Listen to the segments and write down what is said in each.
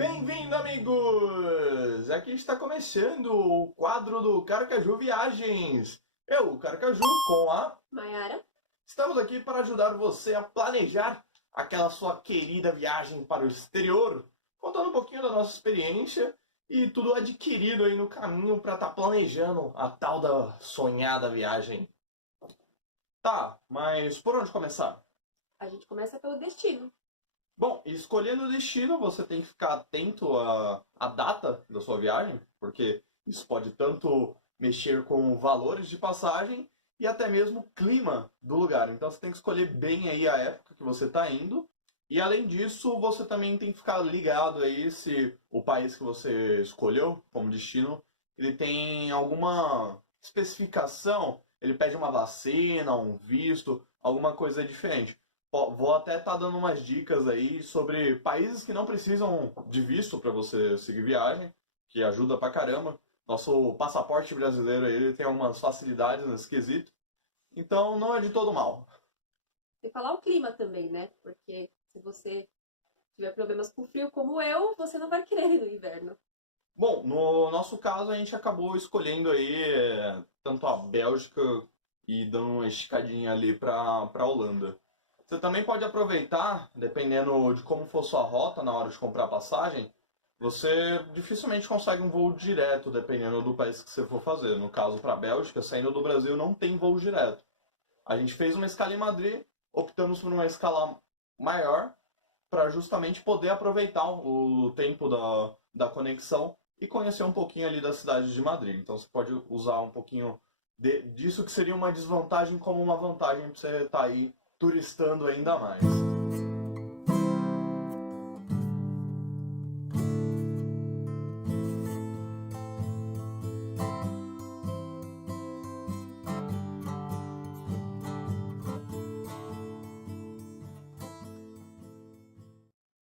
Bem-vindo, amigos! Aqui está começando o quadro do Carcaju Viagens. Eu, Carcaju, com a Maiara, Estamos aqui para ajudar você a planejar aquela sua querida viagem para o exterior, contando um pouquinho da nossa experiência e tudo adquirido aí no caminho para estar planejando a tal da sonhada viagem. Tá, mas por onde começar? a gente começa pelo destino. Bom, escolhendo o destino, você tem que ficar atento à data da sua viagem, porque isso pode tanto mexer com valores de passagem e até mesmo o clima do lugar. Então você tem que escolher bem aí a época que você está indo. E além disso, você também tem que ficar ligado aí se o país que você escolheu como destino, ele tem alguma especificação, ele pede uma vacina, um visto, alguma coisa diferente. Vou até estar dando umas dicas aí sobre países que não precisam de visto para você seguir viagem, que ajuda pra caramba. Nosso passaporte brasileiro aí, ele tem algumas facilidades nesse quesito. Então não é de todo mal. E falar o clima também, né? Porque se você tiver problemas com frio como eu, você não vai querer ir no inverno. Bom, no nosso caso a gente acabou escolhendo aí tanto a Bélgica e dando uma esticadinha ali para Holanda. Você também pode aproveitar, dependendo de como for sua rota na hora de comprar passagem, você dificilmente consegue um voo direto, dependendo do país que você for fazer. No caso, para a Bélgica, saindo do Brasil, não tem voo direto. A gente fez uma escala em Madrid, optamos por uma escala maior, para justamente poder aproveitar o tempo da conexão e conhecer um pouquinho ali da cidade de Madrid. Então você pode usar um pouquinho disso que seria uma desvantagem como uma vantagem para você estar aí turistando ainda mais.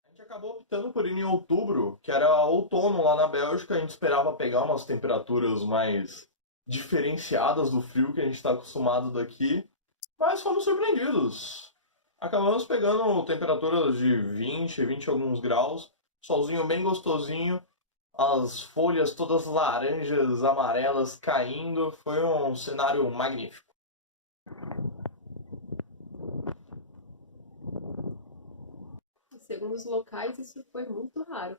A gente acabou optando por ir em outubro, que era outono lá na Bélgica. A gente esperava pegar umas temperaturas mais diferenciadas do frio que a gente está acostumado daqui, mas fomos surpreendidos. Acabamos pegando temperaturas de 20, 20 e alguns graus, solzinho bem gostosinho, as folhas todas laranjas, amarelas caindo. Foi um cenário magnífico. Segundo os locais, isso foi muito raro.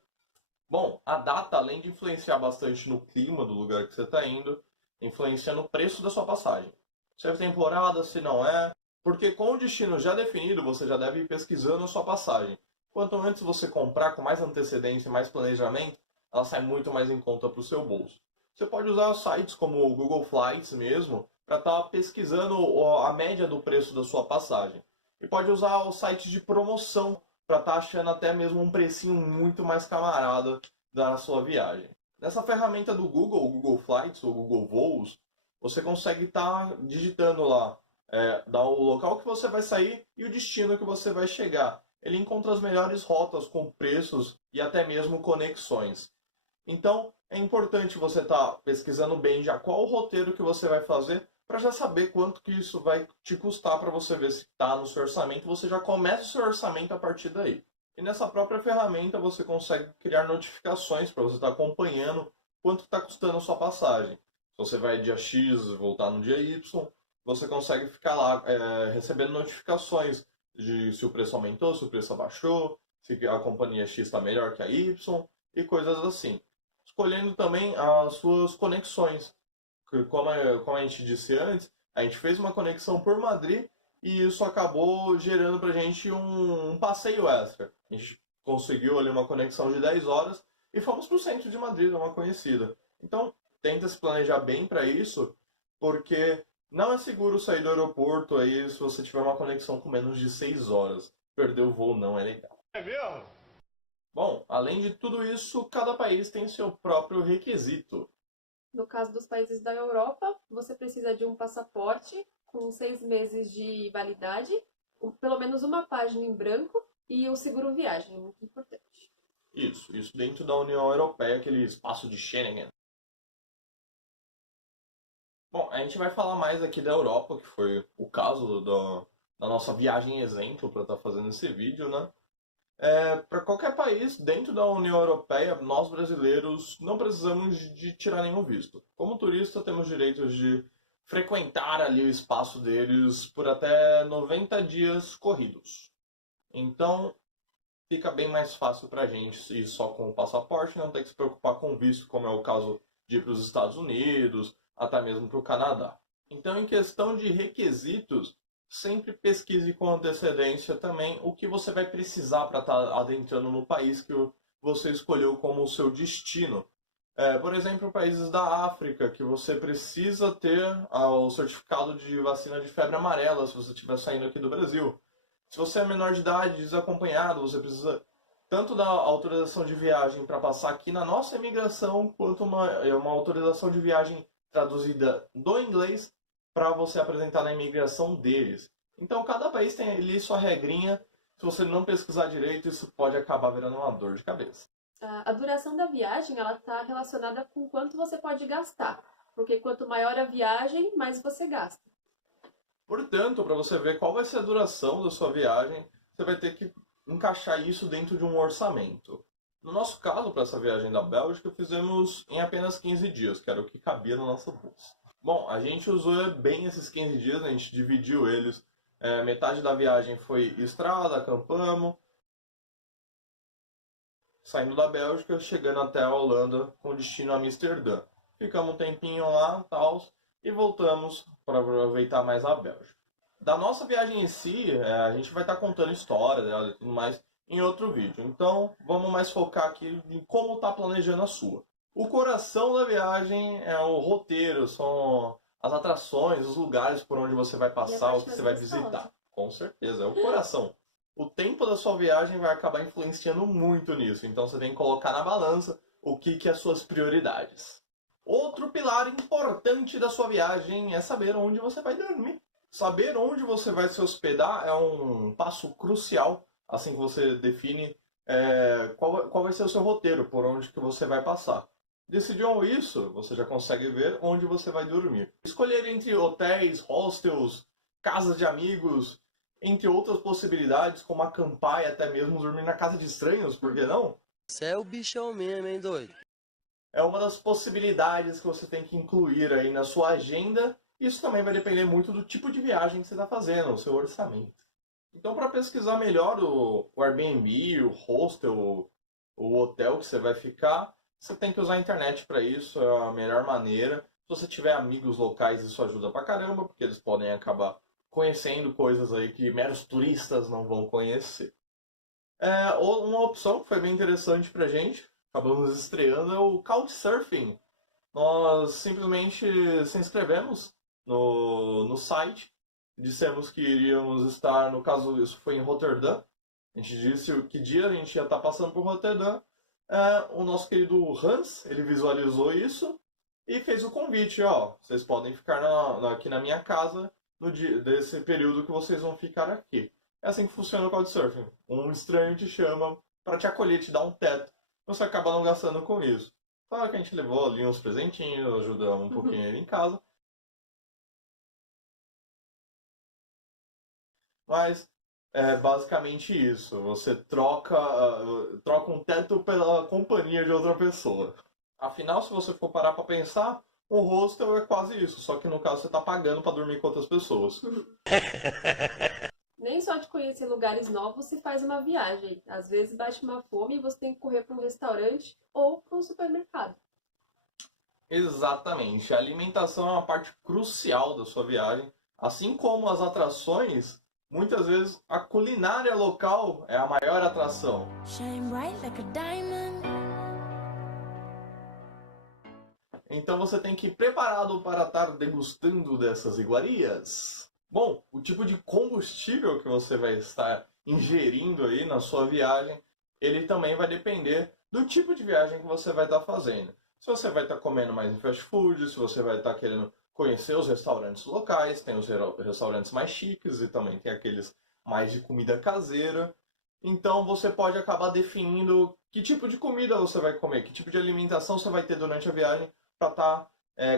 Bom, a data, além de influenciar bastante no clima do lugar que você está indo, influencia no preço da sua passagem. Se é temporada, se não é. Porque com o destino já definido, você já deve ir pesquisando a sua passagem. Quanto antes você comprar com mais antecedência e mais planejamento, ela sai muito mais em conta para o seu bolso. Você pode usar sites como o Google Flights mesmo para estar pesquisando a média do preço da sua passagem. E pode usar os sites de promoção para estar achando até mesmo um precinho muito mais camarada da sua viagem. Nessa ferramenta do Google, o Google Flights ou Google Voos, você consegue estar digitando lá, dá o local que você vai sair e o destino que você vai chegar. Ele encontra as melhores rotas com preços e até mesmo conexões. Então, é importante você estar pesquisando bem já qual o roteiro que você vai fazer para já saber quanto que isso vai te custar para você ver se está no seu orçamento. Você já começa o seu orçamento a partir daí. E nessa própria ferramenta você consegue criar notificações para você estar acompanhando quanto está custando a sua passagem. Se você vai dia X e voltar no dia Y, você consegue ficar lá recebendo notificações de se o preço aumentou, se o preço abaixou, se a companhia X está melhor que a Y e coisas assim. Escolhendo também as suas conexões. Como a gente disse antes, a gente fez uma conexão por Madrid e isso acabou gerando pra gente um passeio extra. A gente conseguiu ali uma conexão de 10 horas e fomos pro centro de Madrid, uma conhecida. Então, tenta se planejar bem para isso, porque não é seguro sair do aeroporto aí se você tiver uma conexão com menos de 6 horas. Perder o voo não é legal. É mesmo? Bom, além de tudo isso, cada país tem seu próprio requisito. No caso dos países da Europa, você precisa de um passaporte com 6 meses de validade, pelo menos uma página em branco e o seguro viagem, é muito importante. Isso dentro da União Europeia, aquele espaço de Schengen. Bom, a gente vai falar mais aqui da Europa, que foi o caso da nossa viagem exemplo para estar fazendo esse vídeo, né? Para qualquer país dentro da União Europeia, nós brasileiros não precisamos de tirar nenhum visto. Como turista, temos direito de frequentar ali o espaço deles por até 90 dias corridos. Então, fica bem mais fácil para a gente ir só com o passaporte, não ter que se preocupar com o visto, como é o caso de ir para os Estados Unidos, até mesmo para o Canadá. Então, em questão de requisitos, sempre pesquise com antecedência também o que você vai precisar para estar adentrando no país que você escolheu como o seu destino. Por exemplo, países da África, que você precisa ter o certificado de vacina de febre amarela se você estiver saindo aqui do Brasil. Se você é menor de idade, desacompanhado, você precisa tanto da autorização de viagem para passar aqui na nossa imigração, quanto uma autorização de viagem traduzida do inglês para você apresentar na imigração deles. Então, cada país tem ali sua regrinha. Se você não pesquisar direito, isso pode acabar virando uma dor de cabeça. A duração da viagem ela está relacionada com quanto você pode gastar, porque quanto maior a viagem, mais você gasta. Portanto, para você ver qual vai ser a duração da sua viagem, você vai ter que encaixar isso dentro de um orçamento. No nosso caso, para essa viagem da Bélgica, fizemos em apenas 15 dias, que era o que cabia no nosso bolso. Bom, a gente usou bem esses 15 dias, a gente dividiu eles. Metade da viagem foi estrada, acampamos, saindo da Bélgica, chegando até a Holanda com destino a Amsterdã. Ficamos um tempinho lá, tal, e voltamos para aproveitar mais a Bélgica. Da nossa viagem em si, a gente vai estar contando história dela e tudo mais em outro vídeo. Então, vamos mais focar aqui em como está planejando a sua. O coração da viagem é o roteiro, são as atrações, os lugares por onde você vai passar, o que você vai visitar. Com certeza, é o coração. O tempo da sua viagem vai acabar influenciando muito nisso. Então você tem que colocar na balança o que é as suas prioridades. Outro pilar importante da sua viagem é saber onde você vai dormir. Saber onde você vai se hospedar é um passo crucial, assim que você define qual vai ser o seu roteiro, por onde que você vai passar. Decidiu isso, você já consegue ver onde você vai dormir. Escolher entre hotéis, hostels, casas de amigos, entre outras possibilidades, como acampar e até mesmo dormir na casa de estranhos, por que não? Você é o bichão mesmo, hein, doido? É uma das possibilidades que você tem que incluir aí na sua agenda. Isso também vai depender muito do tipo de viagem que você está fazendo, o seu orçamento. Então, para pesquisar melhor o Airbnb, o hostel, o hotel que você vai ficar, você tem que usar a internet para isso, é a melhor maneira. Se você tiver amigos locais, isso ajuda pra caramba, porque eles podem acabar conhecendo coisas aí que meros turistas não vão conhecer. Uma opção que foi bem interessante pra gente, acabamos estreando, é o Couchsurfing. Nós simplesmente se inscrevemos no site, dissemos que iríamos estar, no caso isso foi em Roterdã, a gente disse que dia a gente ia estar passando por Roterdã. O nosso querido Hans, ele visualizou isso e fez o convite, vocês podem ficar aqui na minha casa no dia desse período que vocês vão ficar aqui. É assim que funciona o Couchsurfing. Um estranho te chama para te acolher, te dar um teto. Você acaba não gastando com isso. Claro que a gente levou ali uns presentinhos, ajudamos um pouquinho ele em casa. Mas é basicamente isso. Você troca um teto pela companhia de outra pessoa. Afinal, se você for parar para pensar, um hostel é quase isso. Só que no caso você está pagando para dormir com outras pessoas. Nem só de conhecer lugares novos se faz uma viagem. Às vezes bate uma fome e você tem que correr para um restaurante ou para um supermercado. Exatamente. A alimentação é uma parte crucial da sua viagem. Assim como as atrações, muitas vezes a culinária local é a maior atração. Shine bright like a diamond. Então você tem que ir preparado para estar degustando dessas iguarias. Bom, o tipo de combustível que você vai estar ingerindo aí na sua viagem, ele também vai depender do tipo de viagem que você vai estar fazendo. Se você vai estar comendo mais em fast food, se você vai estar querendo conhecer os restaurantes locais, tem os restaurantes mais chiques e também tem aqueles mais de comida caseira. Então você pode acabar definindo que tipo de comida você vai comer, que tipo de alimentação você vai ter durante a viagem para estar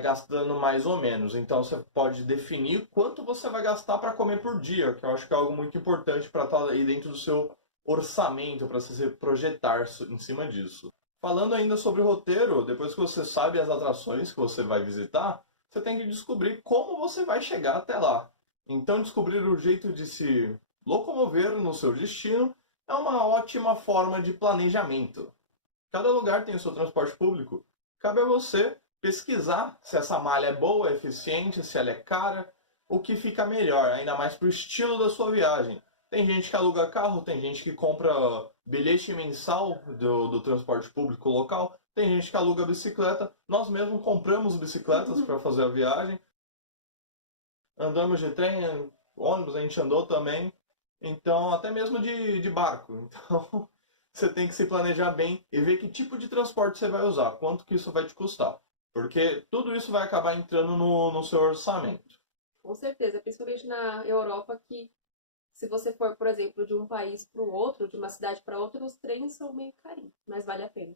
gastando mais ou menos. Então você pode definir quanto você vai gastar para comer por dia, que eu acho que é algo muito importante para estar aí dentro do seu orçamento para se projetar em cima disso. Falando ainda sobre roteiro, depois que você sabe as atrações que você vai visitar, você tem que descobrir como você vai chegar até lá. Então, descobrir o jeito de se locomover no seu destino é uma ótima forma de planejamento. Cada lugar tem o seu transporte público. Cabe a você pesquisar se essa malha é boa, é eficiente, se ela é cara, o que fica melhor, ainda mais para o estilo da sua viagem. Tem gente que aluga carro, tem gente que compra bilhete mensal do transporte público local, tem gente que aluga bicicleta. Nós mesmos compramos bicicletas para fazer a viagem. Andamos de trem, ônibus, a gente andou também. Então, até mesmo de barco. Então, você tem que se planejar bem e ver que tipo de transporte você vai usar, quanto que isso vai te custar. Porque tudo isso vai acabar entrando no seu orçamento. Com certeza, principalmente na Europa, que se você for, por exemplo, de um país para o outro, de uma cidade para outra, os trens são meio carinhos, mas vale a pena.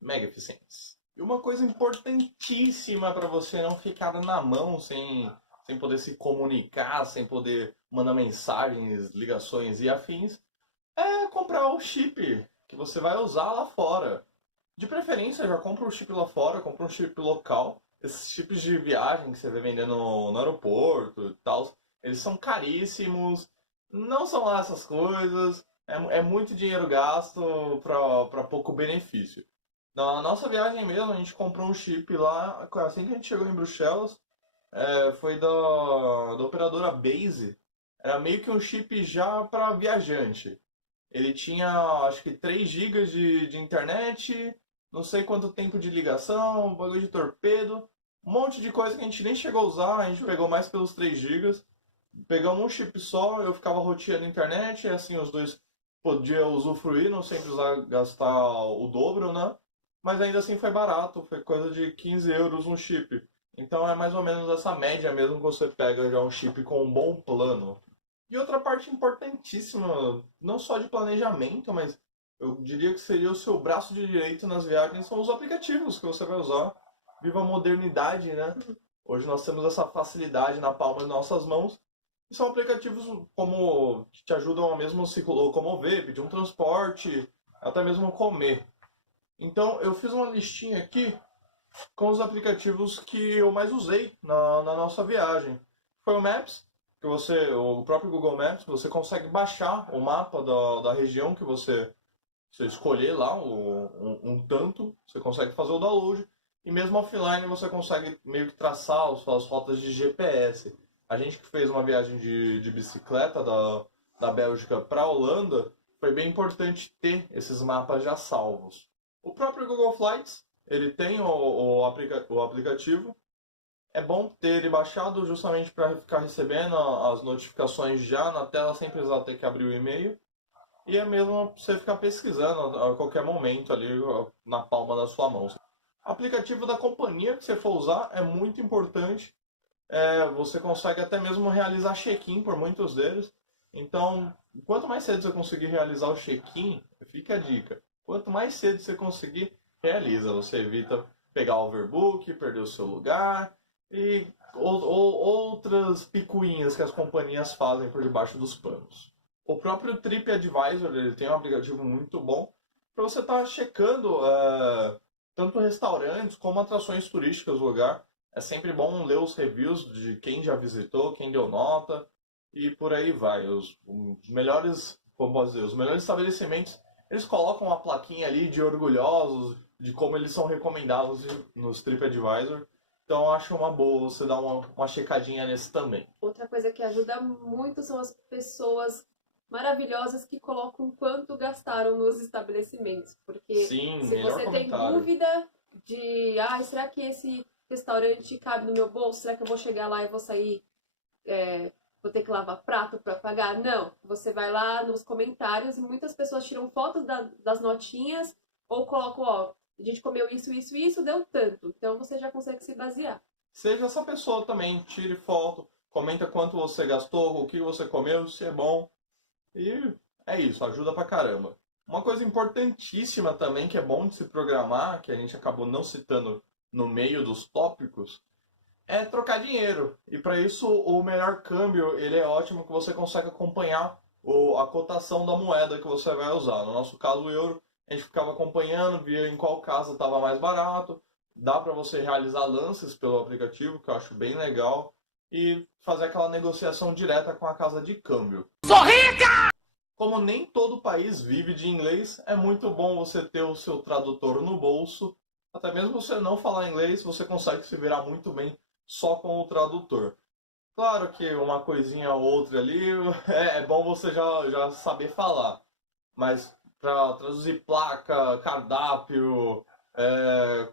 Mega eficientes. E uma coisa importantíssima para você não ficar na mão sem poder se comunicar, sem poder mandar mensagens, ligações e afins, é comprar o chip que você vai usar lá fora. De preferência, já compra um chip lá fora, compra um chip local. Esses chips de viagem que você vê vendendo no aeroporto e tal, eles são caríssimos, não são lá essas coisas, é muito dinheiro gasto para pouco benefício. Na nossa viagem mesmo, a gente comprou um chip lá, assim que a gente chegou em Bruxelas, foi da operadora Base. Era meio que um chip já para viajante. Ele tinha, acho que 3 GB de internet, não sei quanto tempo de ligação, bagulho de torpedo, um monte de coisa que a gente nem chegou a usar, a gente pegou mais pelos 3 GB. Pegamos um chip só, eu ficava roteando a internet, e assim os dois podiam usufruir, não sem precisar gastar o dobro, né? Mas ainda assim foi barato, foi coisa de 15 euros um chip. Então é mais ou menos essa média mesmo que você pega já um chip com um bom plano. E outra parte importantíssima, não só de planejamento, mas eu diria que seria o seu braço de direito nas viagens, são os aplicativos que você vai usar. Viva a modernidade, né? Hoje nós temos essa facilidade na palma de nossas mãos. E são aplicativos como que te ajudam a mesmo se locomover, pedir um transporte, até mesmo comer. Então eu fiz uma listinha aqui com os aplicativos que eu mais usei na nossa viagem. Foi o Maps, que o próprio Google Maps, você consegue baixar o mapa da região que você escolher lá, um tanto, você consegue fazer o download. E mesmo offline você consegue meio que traçar as suas rotas de GPS. A gente que fez uma viagem de bicicleta da Bélgica para a Holanda, foi bem importante ter esses mapas já salvos. O próprio Google Flights, ele tem o aplicativo. É bom ter ele baixado justamente para ficar recebendo as notificações já na tela sem precisar ter que abrir o e-mail. E é mesmo você ficar pesquisando a qualquer momento ali na palma da sua mão. O aplicativo da companhia que você for usar é muito importante. Você consegue até mesmo realizar check-in por muitos deles. Então, quanto mais cedo você conseguir realizar o check-in, fica a dica. Quanto mais cedo você conseguir, realiza. Você evita pegar overbook, perder o seu lugar e outras picuinhas que as companhias fazem por debaixo dos panos. O próprio TripAdvisor, ele tem um aplicativo muito bom para você estar checando tanto restaurantes como atrações turísticas do lugar. É sempre bom ler os reviews de quem já visitou, quem deu nota e por aí vai. Os melhores, como posso dizer, os melhores estabelecimentos, eles colocam uma plaquinha ali de orgulhosos, de como eles são recomendados nos TripAdvisor. Então acho uma boa você dar uma checadinha nesse também. Outra coisa que ajuda muito são as pessoas maravilhosas que colocam quanto gastaram nos estabelecimentos. Porque Sim, se melhor você tem comentário. dúvida de, será que esse restaurante cabe no meu bolso? Será que eu vou chegar lá e vou sair, vou ter que lavar prato para pagar? Não, você vai lá nos comentários e muitas pessoas tiram fotos das notinhas ou colocam, a gente comeu isso, isso, isso, deu tanto. Então você já consegue se basear. Seja essa pessoa também, tire foto, comenta quanto você gastou, o que você comeu, se é bom. E é isso, ajuda pra caramba. Uma coisa importantíssima também que é bom de se programar, que a gente acabou não citando no meio dos tópicos, é trocar dinheiro. E para isso o melhor câmbio, ele é ótimo que você consegue acompanhar a cotação da moeda que você vai usar. No nosso caso, o euro, a gente ficava acompanhando, via em qual casa estava mais barato. Dá para você realizar lances pelo aplicativo, que eu acho bem legal, e fazer aquela negociação direta com a casa de câmbio. Sou rica! Como nem todo país vive de inglês, é muito bom você ter o seu tradutor no bolso. Até mesmo você não falar inglês, você consegue se virar muito bem só com o tradutor. Claro que uma coisinha ou outra ali é bom você já saber falar. Mas para traduzir placa, cardápio,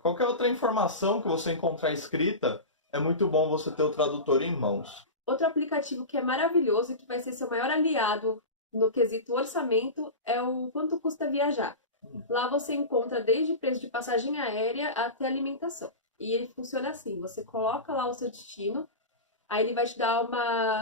qualquer outra informação que você encontrar escrita, é muito bom você ter o tradutor em mãos. Outro aplicativo que é maravilhoso e que vai ser seu maior aliado no quesito orçamento é o Quanto Custa Viajar. Lá você encontra desde preço de passagem aérea até alimentação. E ele funciona assim, você coloca lá o seu destino, aí ele vai te dar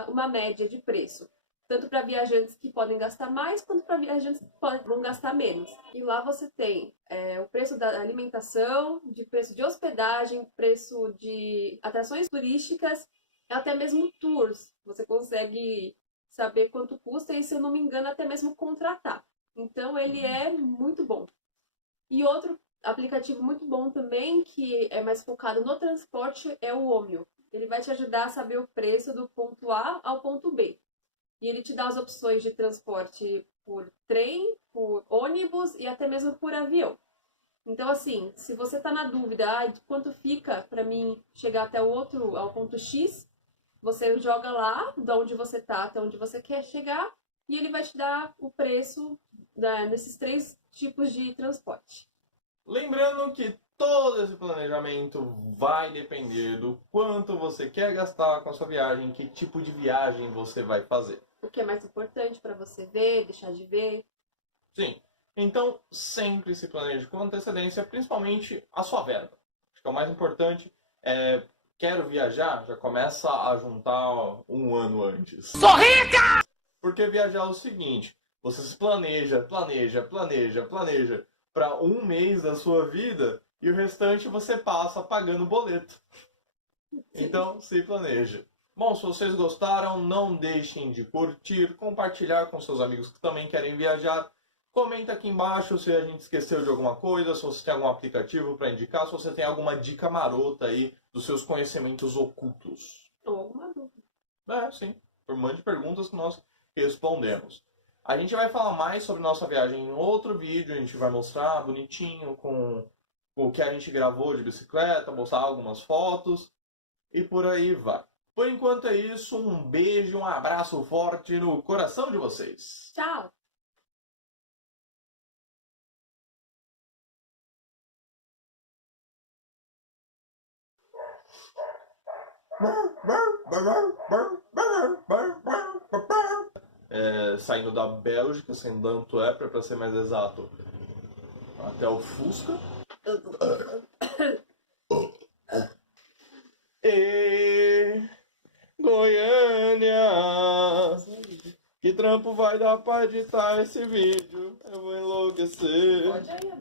uma média de preço. Tanto para viajantes que podem gastar mais, quanto para viajantes que vão gastar menos. E lá você tem o preço da alimentação, de preço de hospedagem, preço de atrações turísticas, até mesmo tours. Você consegue saber quanto custa e, se eu não me engano, até mesmo contratar. Então, ele é muito bom. E outro aplicativo muito bom também, que é mais focado no transporte, é o Omio. Ele vai te ajudar a saber o preço do ponto A ao ponto B. E ele te dá as opções de transporte por trem, por ônibus e até mesmo por avião. Então, assim, se você está na dúvida de quanto fica para mim chegar até ao ponto X, você joga lá, de onde você está até onde você quer chegar, e ele vai te dar o preço desses 3 tipos de transporte. Lembrando que todo esse planejamento vai depender do quanto você quer gastar com a sua viagem, que tipo de viagem você vai fazer. O que é mais importante para você ver, deixar de ver. Sim, então sempre se planeje com antecedência, principalmente a sua verba. Acho que é o mais importante. Quero viajar, já começa a juntar um ano antes. Sou rica! Porque viajar é o seguinte, você se planeja para um mês da sua vida e o restante você passa pagando boleto. Então, se planeja. Bom, se vocês gostaram, não deixem de curtir, compartilhar com seus amigos que também querem viajar. Comenta aqui embaixo se a gente esqueceu de alguma coisa, se você tem algum aplicativo para indicar, se você tem alguma dica marota aí dos seus conhecimentos ocultos. Ou alguma dúvida. Sim. Mande perguntas que nós respondemos. A gente vai falar mais sobre nossa viagem em outro vídeo, a gente vai mostrar bonitinho com o que a gente gravou de bicicleta, mostrar algumas fotos e por aí vai. Por enquanto é isso, um beijo, um abraço forte no coração de vocês. Tchau! Saindo da Bélgica, saindo da Antuérpia, para ser mais exato, até o Fusca. E Goiânia, que trampo vai dar pra editar esse vídeo? Eu vou enlouquecer. Pode aí,